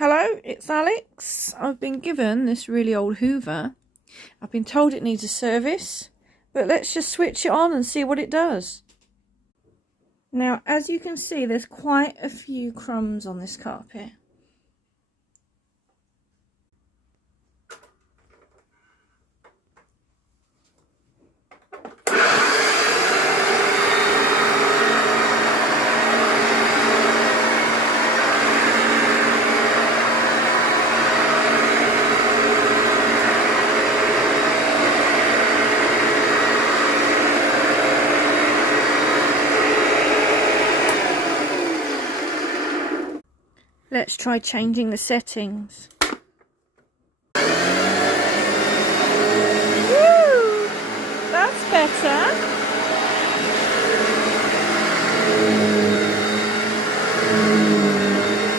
Hello, it's Alex. I've been given this really old Hoover. I've been told it needs a service, but let's just switch it on and see what it does. Now, as you can see, there's quite a few crumbs on this carpet. Let's try changing the settings. Woo! That's better.